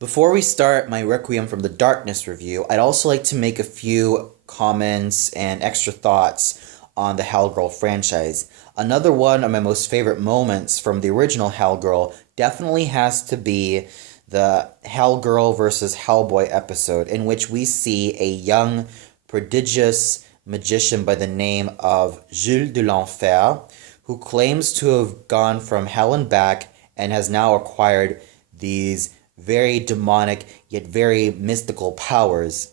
Before we start my Requiem from the Darkness review, I'd also like to make a few comments and extra thoughts on the Hellgirl franchise. Another one of my most favorite moments from the original Hellgirl definitely has to be the Hellgirl versus Hellboy episode, in which we see a young, prodigious magician by the name of Jules de l'Enfer, who claims to have gone from hell and back and has now acquired these very demonic yet very mystical powers.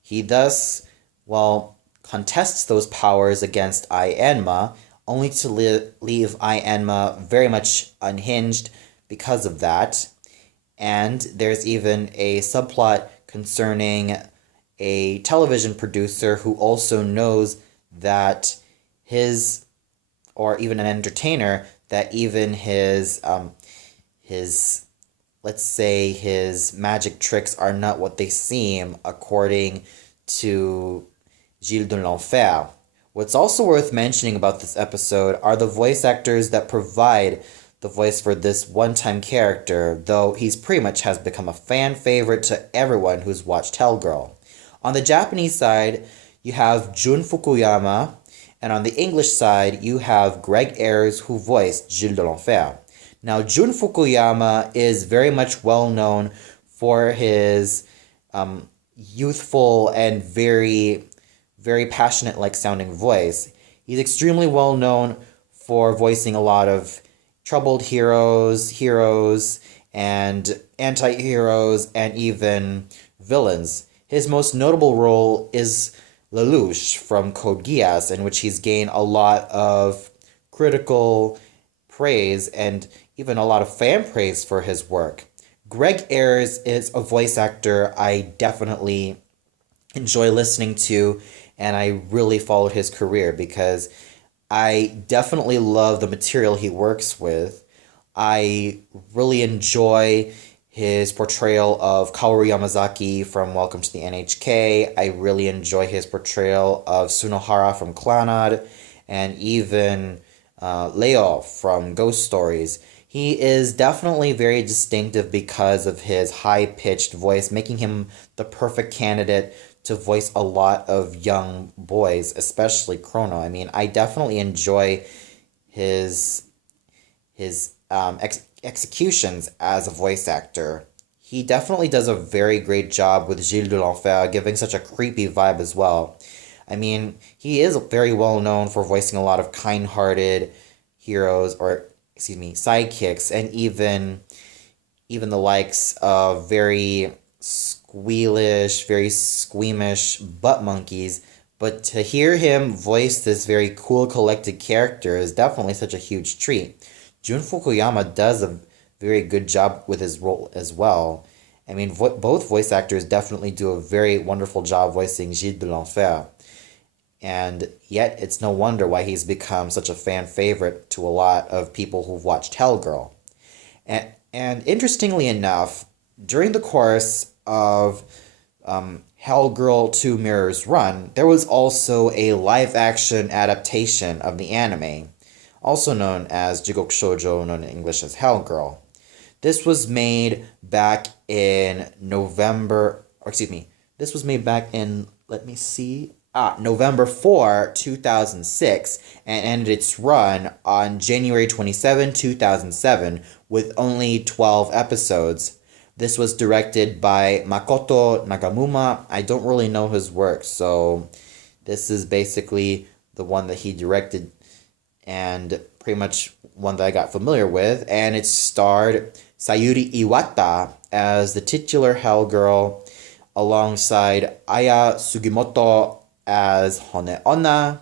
He thus, contests those powers against I Enma, only to leave I Enma very much unhinged because of that. And there's even a subplot concerning a television producer who also knows that his, or even an entertainer, that even his let's say his magic tricks are not what they seem, according to Gilles de l'Enfer. What's also worth mentioning about this episode are the voice actors that provide the voice for this one-time character, though he's pretty much has become a fan favorite to everyone who's watched Hellgirl. On the Japanese side, you have Jun Fukuyama, and on the English side, you have Greg Ayres, who voiced Gilles de l'Enfer. Now, Jun Fukuyama is very much well known for his youthful and very, very passionate like sounding voice. He's extremely well known for voicing a lot of troubled heroes, and anti-heroes, and even villains. His most notable role is Lelouch from Code Geass, in which he's gained a lot of critical praise and even a lot of fan praise for his work. Greg Ayres is a voice actor I definitely enjoy listening to, and I really followed his career because I definitely love the material he works with. I really enjoy his portrayal of Kaoru Yamazaki from Welcome to the NHK. I really enjoy his portrayal of Sunohara from Clannad, and even Leo from Ghost Stories. He is definitely very distinctive because of his high-pitched voice, making him the perfect candidate to voice a lot of young boys, especially Chrono. I mean, I definitely enjoy his executions as a voice actor. He definitely does a very great job with Gilles de l'Enfer, giving such a creepy vibe as well. I mean, he is very well known for voicing a lot of kind-hearted heroes, or excuse me, sidekicks, and even the likes of very squealish, very squeamish butt monkeys. But to hear him voice this very cool, collected character is definitely such a huge treat. Jun Fukuyama does a very good job with his role as well. I mean, both voice actors definitely do a very wonderful job voicing Gilles de l'Enfer. And yet, it's no wonder why he's become such a fan favorite to a lot of people who've watched Hellgirl. And interestingly enough, during the course of Hellgirl 2 Mirror's run, there was also a live-action adaptation of the anime, also known as Jigok Shoujo, known in English as Hellgirl. This was made back in this was made back in, November 4, 2006, and ended its run on January 27, 2007, with only 12 episodes. This was directed by Makoto Nagamuma. I don't really know his work, so this is basically the one that he directed and pretty much one that I got familiar with. And it starred Sayuri Iwata as the titular Hellgirl, alongside Aya Sugimoto as Hone Onna.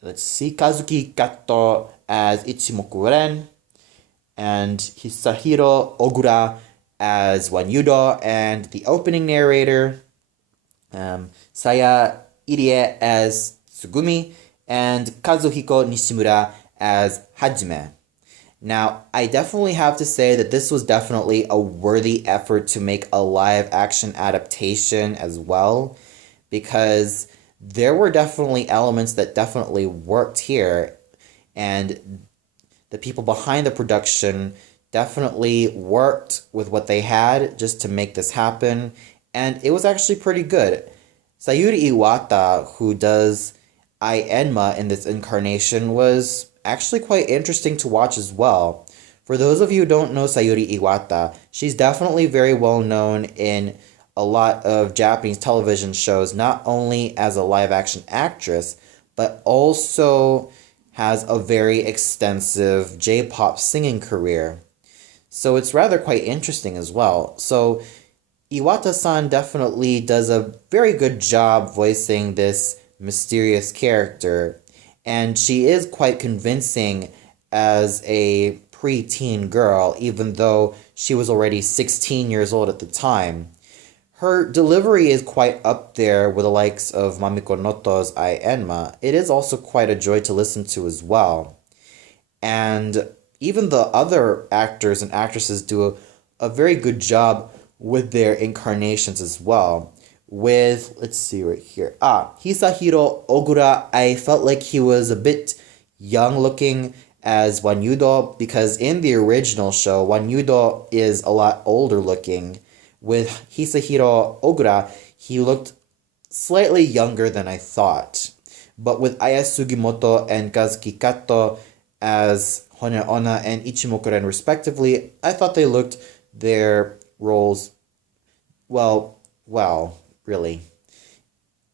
Kazuki Kato as Ichimoku Ren, and Hisahiro Ogura as Wanyudo, and the opening narrator, Saya Irie as Tsugumi, and Kazuhiko Nishimura as Hajime. Now, I definitely have to say that this was definitely a worthy effort to make a live-action adaptation as well, because there were definitely elements that definitely worked here, and the people behind the production definitely worked with what they had just to make this happen, and it was actually pretty good. Sayuri Iwata, who does I Enma in this incarnation, was actually quite interesting to watch as well. For those of you who don't know Sayuri Iwata, she's definitely very well known in a lot of Japanese television shows, not only as a live action actress, but also has a very extensive J pop singing career. So it's rather quite interesting as well. So Iwata-san definitely does a very good job voicing this mysterious character, and she is quite convincing as a preteen girl, even though she was already 16 years old at the time. Her delivery is quite up there with the likes of Mamiko Noto's Ai Enma. It is also quite a joy to listen to as well. And even the other actors and actresses do a very good job with their incarnations as well. With, let's see right here. Hisahiro Ogura, I felt like he was a bit young looking as Wanyudo, because in the original show, Wanyudo is a lot older looking. With Hisahiro Ogura, he looked slightly younger than I thought. But with Aya Sugimoto and Kazuki Kato as Honeona and Ichimokuren respectively, I thought they looked their roles well, really.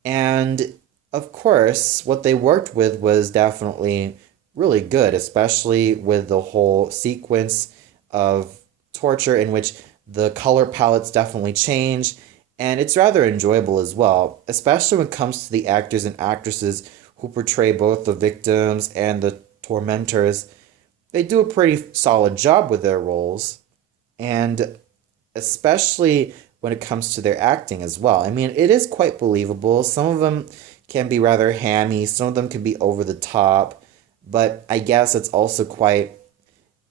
And of course, what they worked with was definitely really good, especially with the whole sequence of torture in which the color palettes definitely change, and it's rather enjoyable as well, especially when it comes to the actors and actresses who portray both the victims and the tormentors. They do a pretty solid job with their roles, and especially when it comes to their acting as well. I mean, it is quite believable. Some of them can be rather hammy, some of them can be over the top, but I guess it's also quite,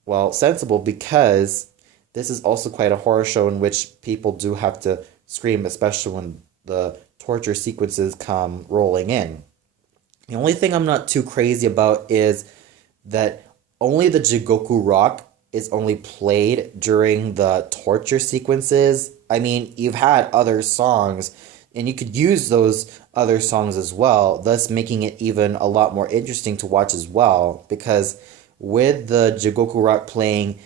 well, sensible, because this is also quite a horror show in which people do have to scream, especially when the torture sequences come rolling in. The only thing I'm not too crazy about is that only the Jigoku Rock is only played during the torture sequences. I mean, you've had other songs, and you could use those other songs as well, thus making it even a lot more interesting to watch as well, because with the Jigoku Rock playing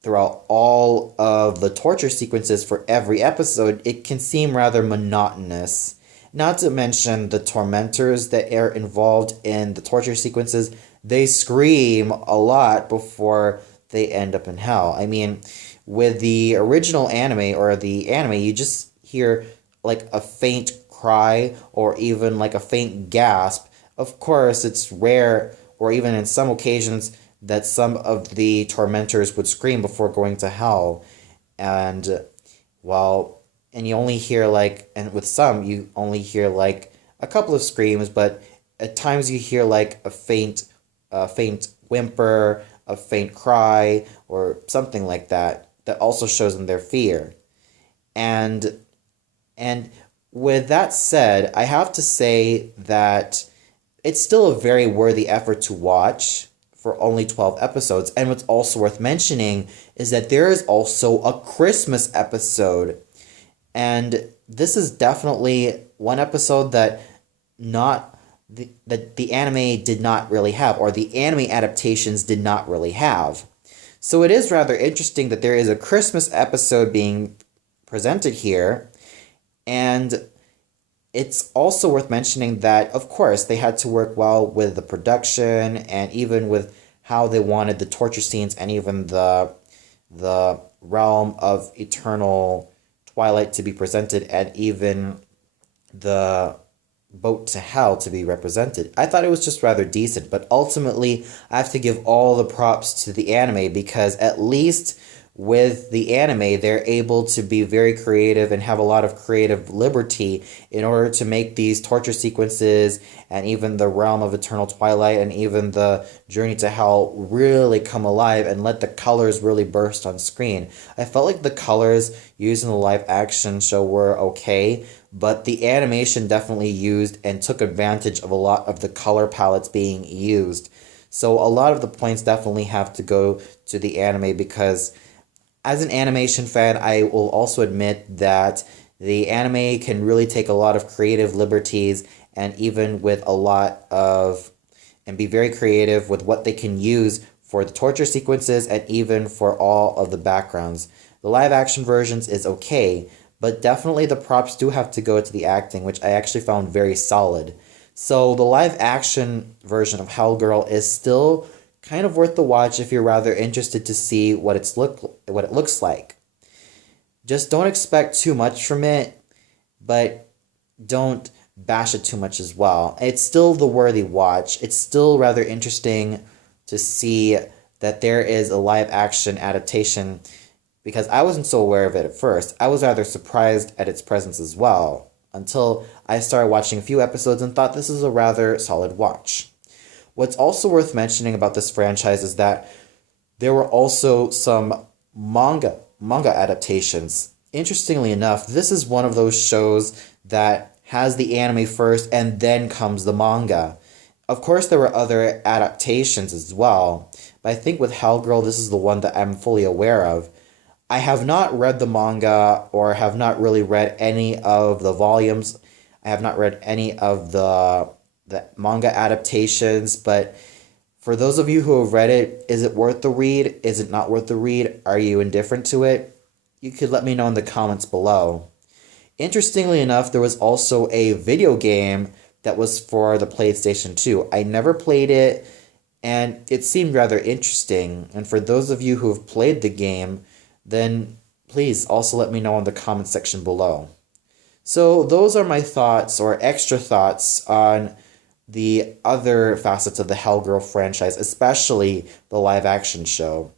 throughout all of the torture sequences for every episode, it can seem rather monotonous. Not to mention the tormentors that are involved in the torture sequences, they scream a lot before they end up in hell. I mean, with the original anime or the anime, you just hear like a faint cry or even like a faint gasp. Of course, it's rare, or even in some occasions, that some of the tormentors would scream before going to hell. And, well, and you only hear like, and with some, you only hear like a couple of screams, but at times you hear like a faint whimper, a faint cry, or something like that, that also shows them their fear. And and with that said, I have to say that it's still a very worthy effort to watch for only 12 episodes. And what's also worth mentioning is that there is also a Christmas episode. And this is definitely one episode that not that the anime did not really have, or the anime adaptations did not really have. So it is rather interesting that there is a Christmas episode being presented here, and it's also worth mentioning that, of course, they had to work well with the production and even with how they wanted the torture scenes and even the realm of eternal twilight to be presented, and even the boat to hell to be represented. I thought it was just rather decent, but ultimately I have to give all the props to the anime, because at least with the anime, they're able to be very creative and have a lot of creative liberty in order to make these torture sequences and even the realm of eternal twilight and even the journey to hell really come alive and let the colors really burst on screen. I felt like the colors used in the live action show were okay, but the animation definitely used and took advantage of a lot of the color palettes being used. So a lot of the points definitely have to go to the anime because as an animation fan, I will also admit that the anime can really take a lot of creative liberties and even with a lot of and be very creative with what they can use for the torture sequences and even for all of the backgrounds. The live action versions is okay, but definitely the props do have to go to the acting, which I actually found very solid. So the live action version of Hellgirl is still kind of worth the watch if you're rather interested to see what it looks like. Just don't expect too much from it, but don't bash it too much as well. It's still the worthy watch. It's still rather interesting to see that there is a live action adaptation because I wasn't so aware of it at first. I was rather surprised at its presence as well until I started watching a few episodes and thought this is a rather solid watch. What's also worth mentioning about this franchise is that there were also some manga adaptations. Interestingly enough, this is one of those shows that has the anime first and then comes the manga. Of course, there were other adaptations as well, but I think with Hellgirl, this is the one that I'm fully aware of. I have not read the manga or have not really read any of the volumes. I have not read any of the manga adaptations, but for those of you who have read it, is it worth the read? Is it not worth the read? Are you indifferent to it? You could let me know in the comments below. Interestingly enough, there was also a video game that was for the PlayStation 2. I never played it, and it seemed rather interesting. And for those of you who have played the game, then please also let me know in the comment section below. So those are my thoughts or extra thoughts on the other facets of the Hellgirl franchise, especially the live action show.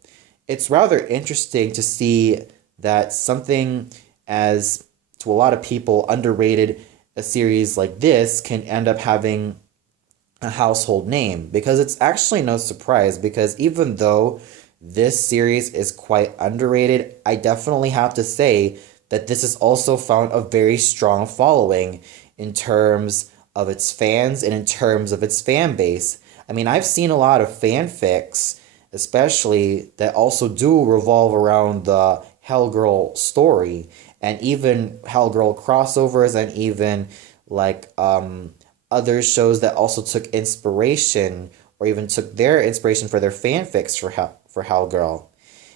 It's rather interesting to see that something as, to a lot of people, underrated a series like this can end up having a household name, because it's actually no surprise, because even though this series is quite underrated, I definitely have to say that this has also found a very strong following in terms of its fans and in terms of its fan base. I mean, I've seen a lot of fanfics, especially that also do revolve around the Hellgirl story, and even Hellgirl crossovers, and even like other shows that also took inspiration or even took their inspiration for their fanfics for Hellgirl.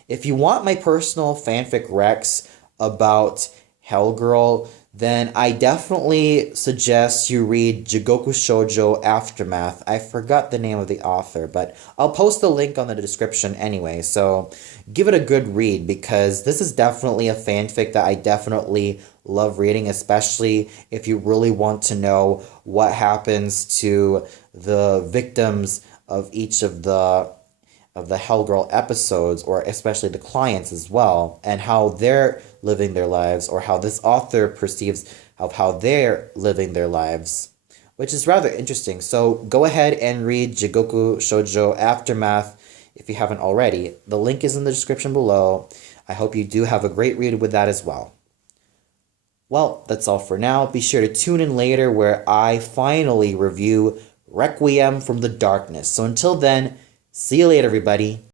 If you want my personal fanfic recs about Hellgirl, then I definitely suggest you read Jigoku Shoujo Aftermath. I forgot the name of the author, but I'll post the link on the description anyway, so give it a good read, because this is definitely a fanfic that I definitely love reading, especially if you really want to know what happens to the victims of each of the Hellgirl episodes, or especially the clients as well, and how they're living their lives, or how this author perceives of how they're living their lives, which is rather interesting. So go ahead and read Jigoku Shoujo Aftermath if you haven't already. The link is in the description below. I hope you do have a great read with that as well. Well, that's all for now. Be sure to tune in later where I finally review Requiem from the Darkness. So until then, see you later, everybody.